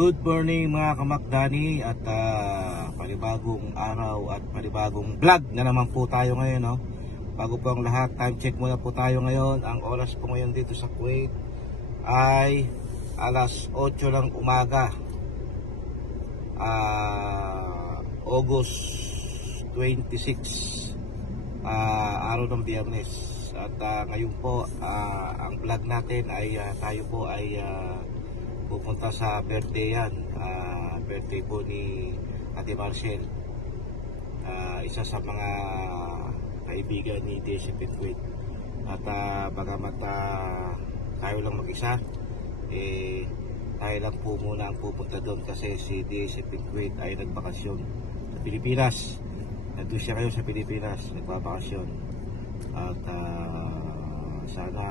Good morning mga kamakdani at panibagong araw at panibagong vlog na naman po tayo ngayon, no? Bago po ang lahat, time check muna po tayo ngayon. Ang oras po ngayon dito sa Kuwait ay alas 8 ng umaga, August 26, araw ng Biyernes. At ngayon po ang vlog natin ay tayo po ay pupunta sa birthday yan, birthday po ni Ate Marcel, isa sa mga kaibigan ni DSP Kuwait. At bagamat tayo lang mag-isa, tayo lang po muna ang pupunta doon kasi si DSP Kuwait ay nagbakasyon sa Pilipinas. Nandun siya kayo sa Pilipinas, nagbabakasyon. At sana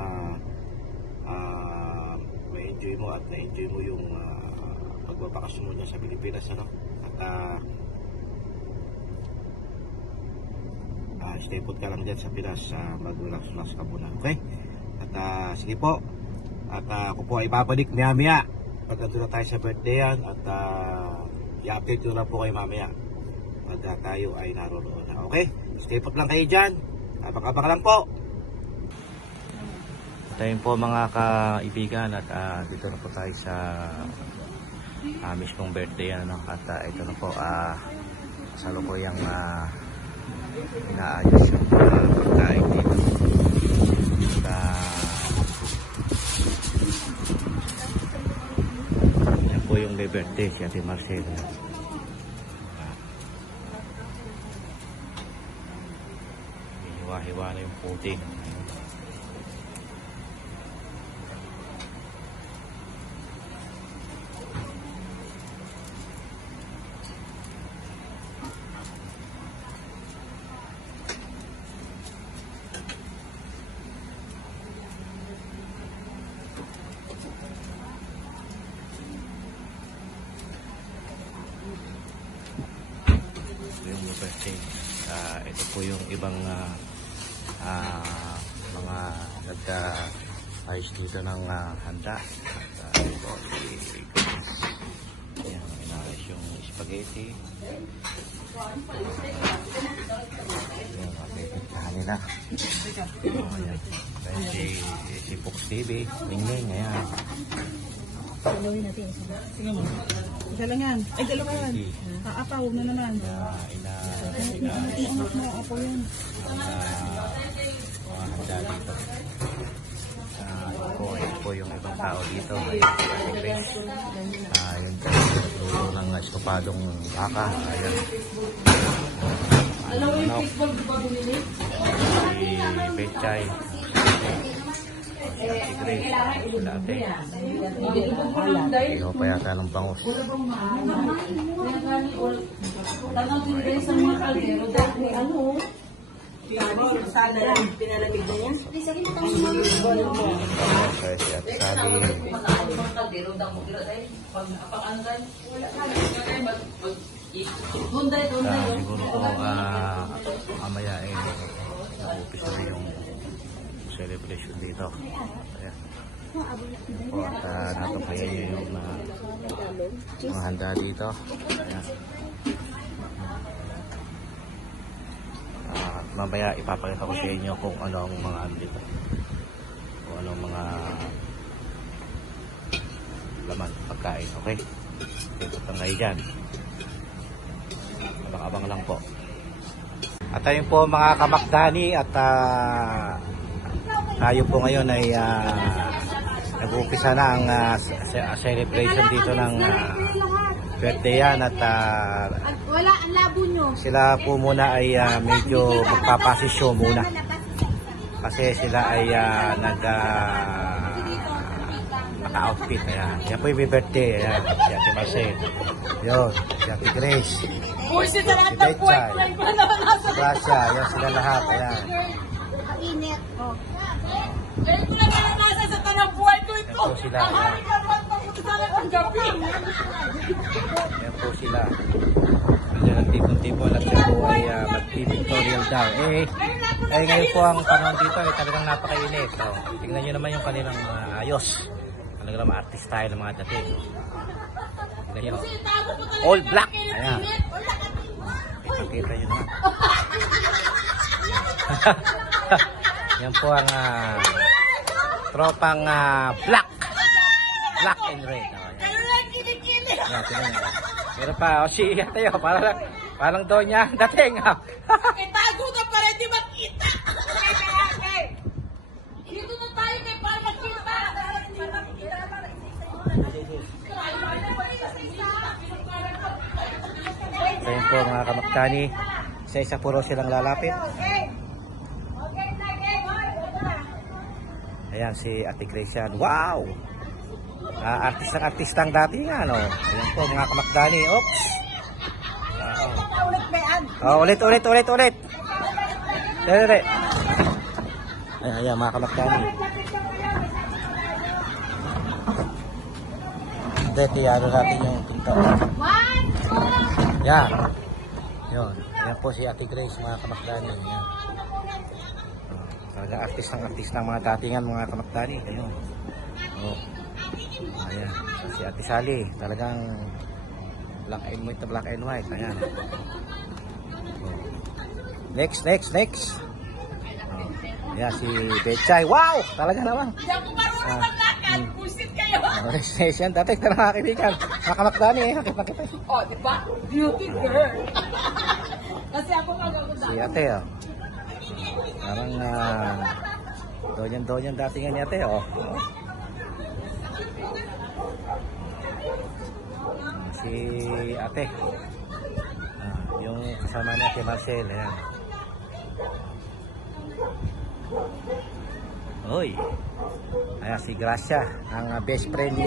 ma-enjoy mo at na-enjoy mo yung pagbabakasyon mo niya sa Pilipinas, ano? At stay put ka lang dyan sa Pinas, mag-relax ka muna, okay? At sige po, at ako po ay babalik maya pag nandun na tayo sa birthday yan. At i-update ko lang po kayo mamaya pag tayo ay naroon na, okay? Stay put lang kayo dyan, abang-abang lang po. Tayo po mga kaibigan, at dito na po tayo sa mismong birthday, ano? At ito na po, salukuyang inaayos yung pagkain dito. Yan po yung may birthday, si Ate Marcel. Hiwa-hiwa na yung puting. Ito po yung ibang mga nagka-ayos dito ng handa. At ito, inaayos yung spaghetti. Yung kapitikahan nila. Si Fox TV, Ningning, ayan. Dalawin natin isa. Sige mo. Isa lang yan. Ay, dalawa yan. Apaw na naman. Iangat mo, apaw yan. Handa dito. Ito po yung ibang tao dito. May Grace. Yun po. Luto ng eskopadong baka. Ayan. Si Betchay. Si Grace, sila ate. Ikaw pa yata ng bangus. Pinalamig na yan? Okay, si Ate Sally. Siguro po mamaya nag-upis na yung celebration dito. Ayan. Po, at natupayan nyo yung mga handa dito. Ayan. At mamaya ipapakita ko sa inyo kung ano ang mga ano dito. Kung ano ang mga laman, pagkain. Okay? Ito kayo dyan. Abang-abang lang po. At ayun po mga kamakdani, at tayo po ngayon ay nag-umpisa na ang celebration dito ng birthday yan. At wala ang labo nyo. sila po muna ay medyo magpapasisyo muna kasi sila ay naka-outfit. Yan po yung birthday. Ayan, si Ate Marcel, yun, si Ate Grace, si Betchay, si Gracia, yan sila lahat. Ayan. Init. Oh. Kaya ko lang nasa sa tanang buhay ko ito. Yan po sila. Ang ka naman pagkutalan ang gabi. Yan po sila. Diyan ang tipon-tipon at siya po ay mag-pictorial daw. Ngayon po ang panahon dito ay talagang napakainit. So, tingnan nyo naman yung kanilang ayos. Talagang mga artist style ng mga dating. Tignan nyo. Kasi tago ko talaga. All black. ng Ayan. init. Wala ka din. Kita nyo naman. Yan po ang tropang black. Black and red. Oh, yan. Kayo lang kinikili. Yan, tignan nyo. Meron pa, si ate yun, parang donya dating. Kay tago ka pa rin, di makita. Dito na tayo kay para makita. So yun po mga kamaktani, isa-isa po raw silang lalapit. Ayan si Ate Gracian. Wow! Artistang dating ano. Ayan po mga kamakdani. Oops! Ulit. Dali. Ayan mga kamakdani. Dito ano natin yung pinto. Yan. Yun. Ayan po si Ate Grace mga kamakdani. Ayan. Talaga artist ng mga datingan mga kamakdani. Ayun. Oh. Ayan. So, si Ate Sally. Talagang black and white. Ayan. Oh. Next. Oh. Ayan si Betchay. Wow! Talaga naman. Hindi ako marunong maglakad. Pusit kayo. Yan. Dati na nakakitikan. Mga kamakdani eh. Nakita. Oh, di ba? Beauty girl. Kasi ako magaganda. Si Ate oh. Parang donyan datingan ni Ate oh. Si Ate. Yung kasama ni Ate Marcel, ayan. Oy. Ayan si Gracia, ang best friend ni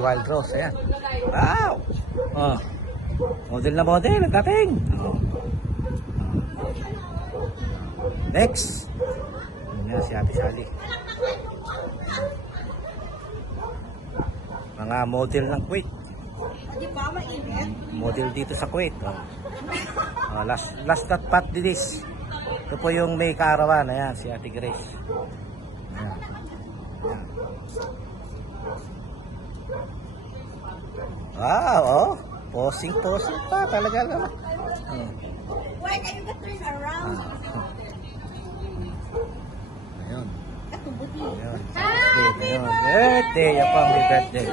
Wild Rose, ayan. Wow. Oh. Model na model, ang dating. Oh. Next. Ayan si Ate Sally. Mga model ng Kuwait. Di ba mainit? Model dito sa Kuwait. Oh. Last not but the least. Ito po yung may kaarawan. Ayan, si Ate Grace. Ayan. Ayan. Wow, oh. Posing pa. Talaga naman. Why can you turn around? Ayun. Katubot niyo. Ayun. Birthday. Yan po ang may birthday.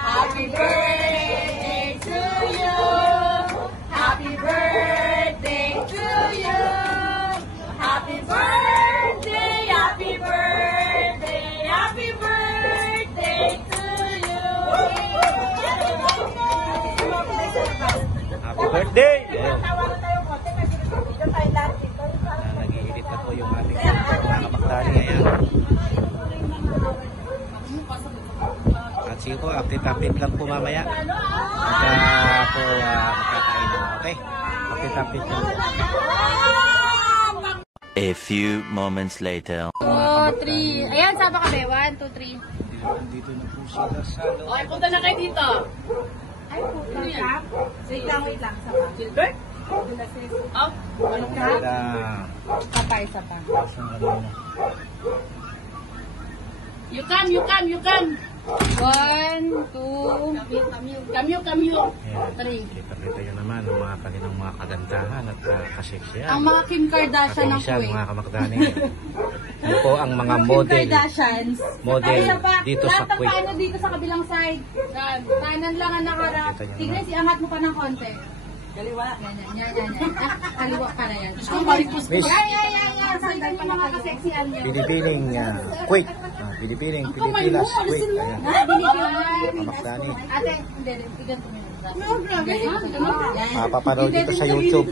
Happy birthday to you. Happy birthday to you. Happy birthday, happy birthday, happy birthday to you. Happy birthday! Ayun. Tawa na tayo konti kasi dito tayo lahat dito. Nag-iinit na po yung ating mga kamakdani. Ayan. At sige po, update lang po mamaya. At po magkakain. Okay? Update lang. A few moments later. 2, 3. Ayan, saba ka be. 1, 2, 3. Dito na po sila sa loob. Okay, punta na kayo dito. Ay, puta ka. Wait lang. Saba. Gilbert? Oh, Sila. Kapay, saba. you come. 1, 2, Come you. Ayan. 3. Kita yun naman ang mga kanilang mga kagandahan at kaseksyan. Ang mga Kim Kardashian ng Katinisyan, Kuwait. mga kamakdani. Yan po ang mga Kim model. Kardashians. Model Ay, saba. dito sa Lahat ng Kuwait. paano dito sa kabilang side. Kanan lang ang nakarap. Kita niyo Tignan, naman. angat mo pa ng konti. Kaliwa. Yan. Kaliwa ka na yan. Miss, Yan. Salitan yung mga kaseksian niyo. Binibining Kuwait. Binibining Pilipinas, Kuwait. Ayan. Kamakdani. Ate, hindi. Tignan mo yun. Yan. Mapapanood dito sa YouTube.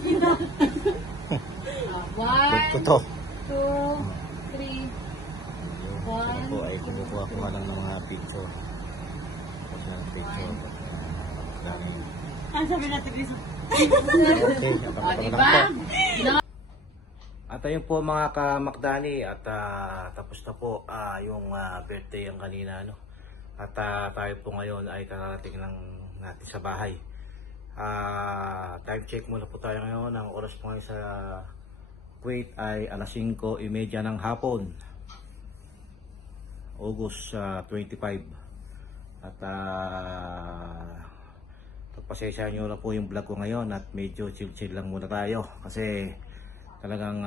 One, Ito. 2, 3. Ito po ay kumukuha ko lang ng mga picture. Kamakdani. Ano sabi natin dito? Okay, napakatawa lang po. At ayun po mga kamakdani at tapos na po yung birthday ang kanina no. At tayo po ngayon ay kararating lang natin sa bahay. Time check muna po tayo ngayon. Ang oras po ngayon sa Kuwait ay alas 5:30 ng hapon. August 25. At pagpasensya nyo na po yung vlog ko ngayon at medyo chill lang muna tayo kasi talagang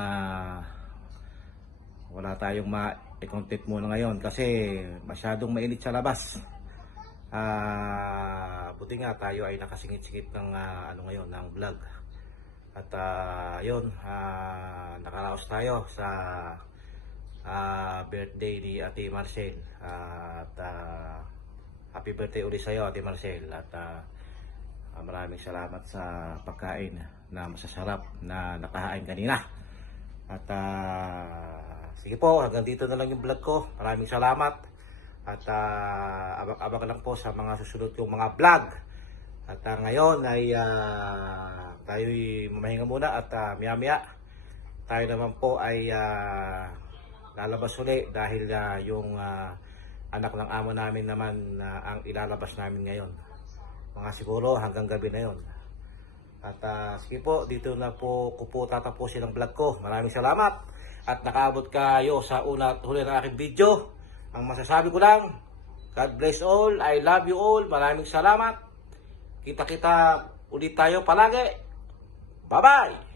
wala tayong ma-content muna ngayon kasi masyadong mainit sa labas. Buti nga tayo ay nakasingit-singit ng ngayon ng vlog. At yun, nakaraos tayo sa birthday ni Ate Marcel. At happy birthday ulit sa'yo, Ate Marcel. At maraming salamat sa pagkain na masasarap na nakahain kanina. At sige po, hanggang dito na lang yung vlog ko. Maraming salamat. At abang-abang lang po sa mga susunod kong mga vlog. At ngayon ay tayo'y mamahinga muna at maya-maya tayo naman po ay lalabas uli dahil yung anak ng amo namin naman ang ilalabas namin ngayon. Mga siguro hanggang gabi na yon. At sige po, dito na po ko po tatapusin ang vlog ko. Maraming salamat at nakaabot kayo sa una at huli ng aking video. Ang masasabi ko lang, God bless all, I love you all, maraming salamat. Kita-kita ulit tayo palagi. Bye-bye!